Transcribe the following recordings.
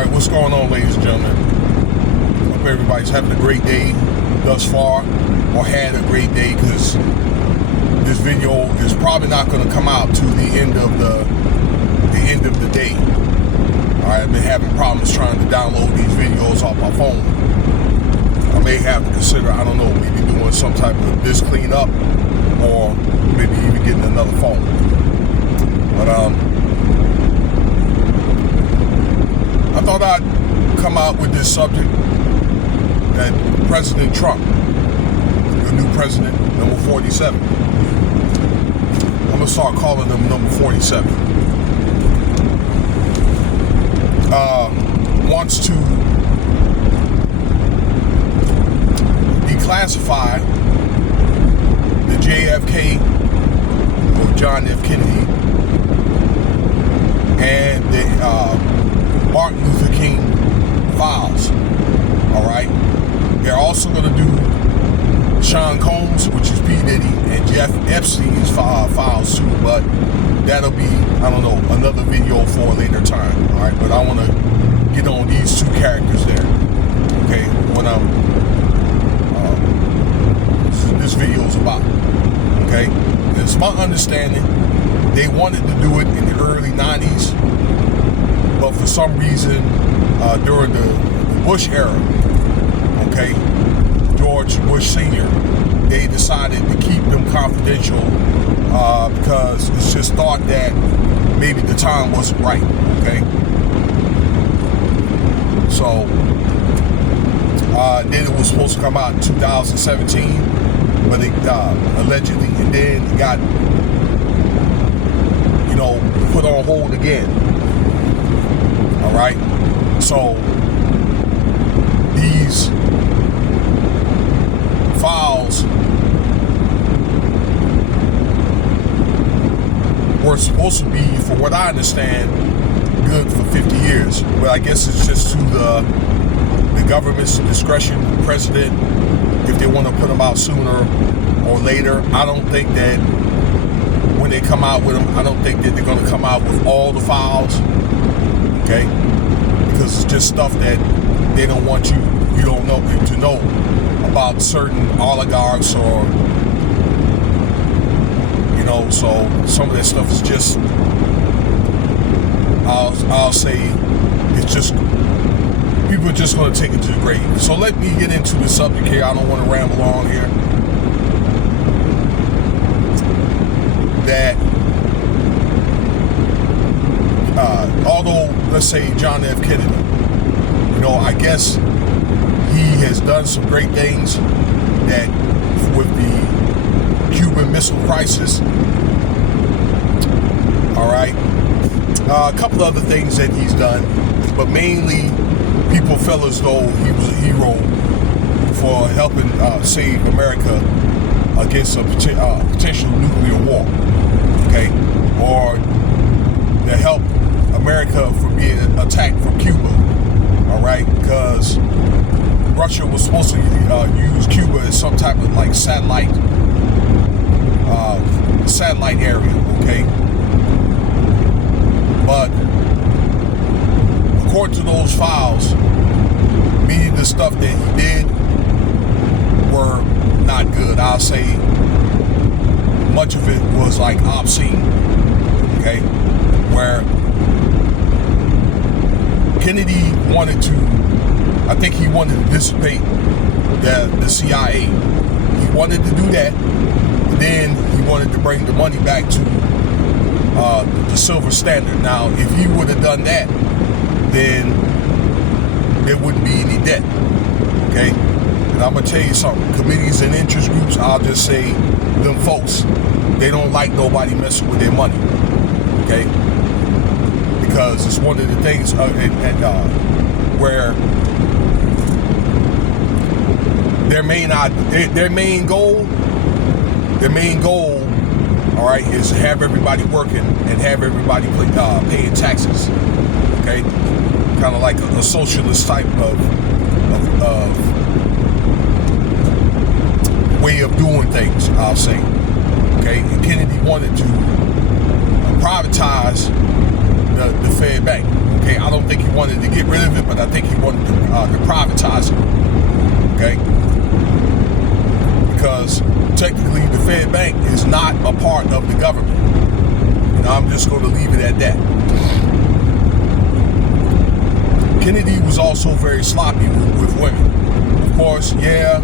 Alright, what's going on, ladies and gentlemen? Hope everybody's having a great day thus far, or had a great day, because this video is probably not going to come out to the end of the day. Alright, I've been having problems trying to download these videos off my phone. I may have to consider, I don't know, maybe doing some type of this cleanup, or maybe even getting another phone. But I thought I'd come out with this subject that President Trump, the new president, number 47, I'm going to start calling him number 47, wants to declassify the JFK, or John F. Kennedy, and the Martin Luther King files. Alright? They're also going to do Sean Combs, which is P. Diddy, and Jeff Epstein's files too, but that'll be, I don't know, another video for a later time. Alright? But I want to get on these two characters there. Okay? When this video is about. Okay? It's my understanding they wanted to do it in the early 90s, but for some reason, during the Bush era, okay, George Bush Sr., they decided to keep them confidential because it's just thought that maybe the time wasn't right, okay? So, then it was supposed to come out in 2017, but it allegedly, and then it got, put on hold again. All right, so these files were supposed to be, for what I understand, good for 50 years. But I guess it's just to the government's discretion, the president, if they want to put them out sooner or later. I don't think that when they come out with them, I don't think that they're going to come out with all the files. Okay, because it's just stuff that they don't want you don't know to know about certain oligarchs, or so some of that stuff is just, I'll say, it's just, people are just going to take it to the grave. So let me get into the subject here. I don't want to ramble on here. That although, let's say, John F. Kennedy, I guess he has done some great things, that with the Cuban Missile Crisis, all right, a couple other things that he's done, but mainly people felt as though he was a hero for helping save America against a potential nuclear war, okay, or to help America from being attacked from Cuba, all right, because Russia was supposed to use Cuba as some type of like satellite area, okay, but according to those files, many of the stuff that he did were not good. I'll say much of it was like obscene, okay, where Kennedy wanted to, I think he wanted to dissipate the CIA. He wanted to do that, but then he wanted to bring the money back to the silver standard. Now, if he would have done that, then there wouldn't be any debt, okay? And I'm going to tell you something. Committees and interest groups, I'll just say, them folks, they don't like nobody messing with their money, okay? Because it's one of the things where their main goal, all right, is to have everybody working and have everybody paying taxes, okay? Kind of like a socialist type of way of doing things, I'll say, okay? And Kennedy wanted to privatize the Fed Bank, okay? I don't think he wanted to get rid of it, but I think he wanted to privatize it. Okay? Because technically the Fed Bank is not a part of the government. And I'm just going to leave it at that. Kennedy was also very sloppy with women. Of course, yeah,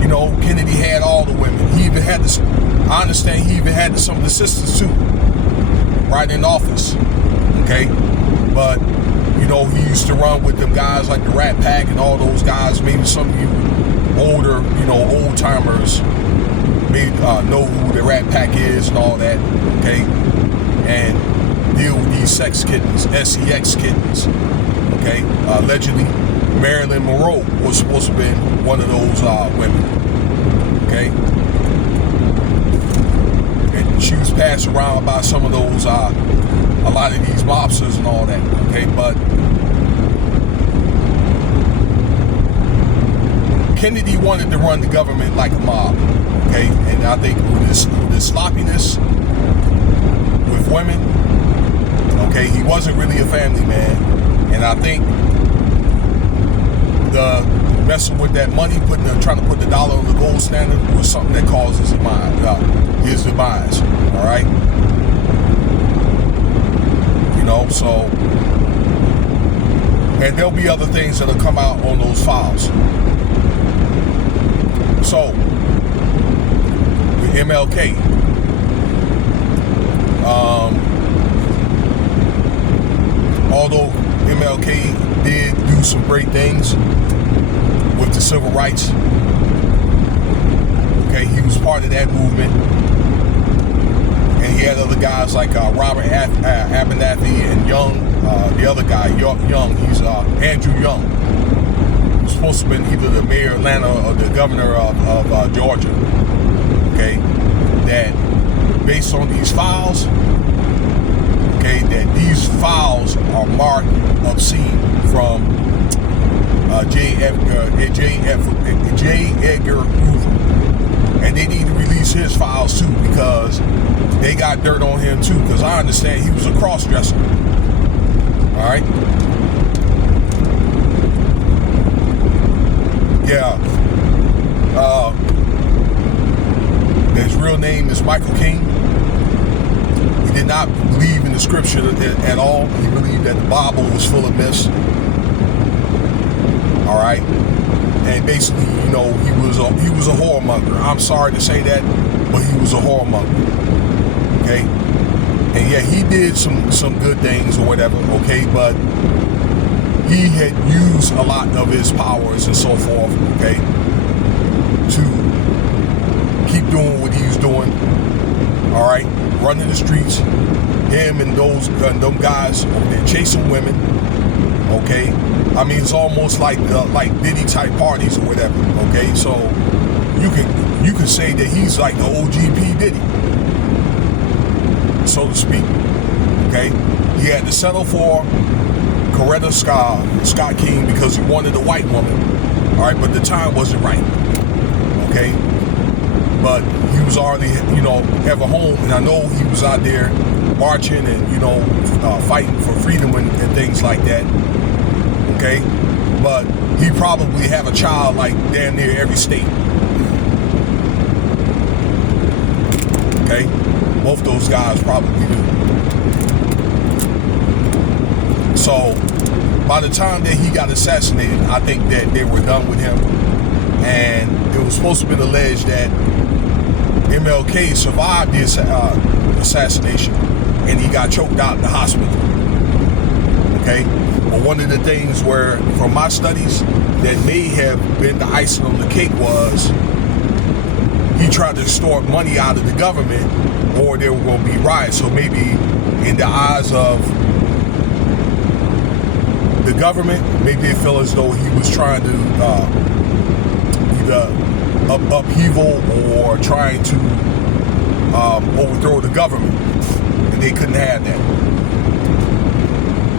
you know, Kennedy had all the women. He even had this, I understand he even had some of the sisters too, right in office. Okay? But, you know, he used to run with them guys like the Rat Pack and all those guys. Maybe some of you older, you know, old timers maybe know who the Rat Pack is and all that. Okay? And deal with these sex kittens, sex kittens. Okay, allegedly Marilyn Monroe was supposed to have been one of those women. Okay, and she was passed around by some of those, a lot of these mobsters and all that. Okay, but Kennedy wanted to run the government like a mob. Okay, and I think with this sloppiness with women, okay, he wasn't really a family man. And I think the messing with that money, trying to put the dollar on the gold standard was something that caused his demise. All right, you know. So, and there'll be other things that'll come out on those files. So, with MLK, although MLK did do some great things with the civil rights. Okay, he was part of that movement. And he had other guys like Robert Abernathy and Young, the other guy, Young, he's Andrew Young. He was supposed to have been either the mayor of Atlanta or the governor of Georgia. Okay, that based on these files, okay, that these files are marked obscene from J. Edgar Hoover. And they need to release his files too, because they got dirt on him too, because I understand he was a cross-dresser. Alright? Yeah. His real name is Michael King. He did not believe in the scripture at all. He believed that the Bible was full of myths. All right, and basically, you know, he was a whoremonger. I'm sorry to say that, but he was a whoremonger. Okay, and yeah, he did some good things or whatever. Okay, but he had used a lot of his powers and so forth. Okay, to keep doing what he was doing. All right, running the streets, him and them guys over there chasing women. Okay, I mean, it's almost like Diddy type parties or whatever. Okay, so you can say that he's like the OG P Diddy, so to speak. Okay, he had to settle for Coretta Scott King because he wanted a white woman. All right, but the time wasn't right. Okay. But he was already, you know, ever home, and I know he was out there marching and, you know, fighting for freedom and things like that. Okay, but he probably have a child like damn near every state. Okay, both those guys probably do. So by the time that he got assassinated, I think that they were done with him, and it was supposed to be alleged that MLK survived the assassination and he got choked out in the hospital. Okay, but one of the things where, from my studies, that may have been the icing on the cake was he tried to extort money out of the government, or there were going to be riots. So maybe in the eyes of the government, maybe it felt as though he was trying to either upheaval or trying to overthrow the government, and they couldn't have that.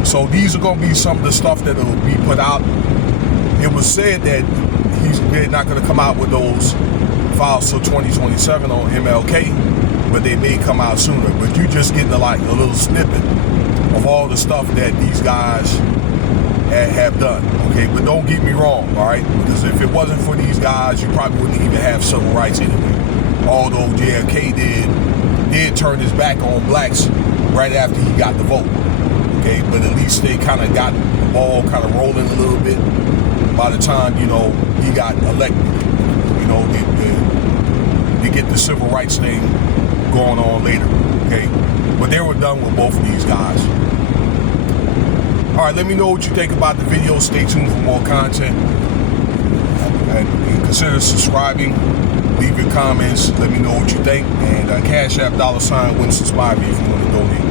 So these are going to be some of the stuff that will be put out. It was said that they're not going to come out with those files till 2027 on MLK, but they may come out sooner. But you're just getting a little snippet of all the stuff that these guys have done, okay? But don't get me wrong, all right? Because if it wasn't for these guys, you probably wouldn't even have civil rights anyway. Although JFK did turn his back on blacks right after he got the vote, okay? But at least they kind of got the ball kind of rolling a little bit by the time, you know, he got elected. You know, they get the civil rights thing going on later, okay? But they were done with both of these guys. All right, let me know what you think about the video. Stay tuned for more content. And consider subscribing. Leave your comments. Let me know what you think. And Cash App $Wins Inspire me if you want to donate.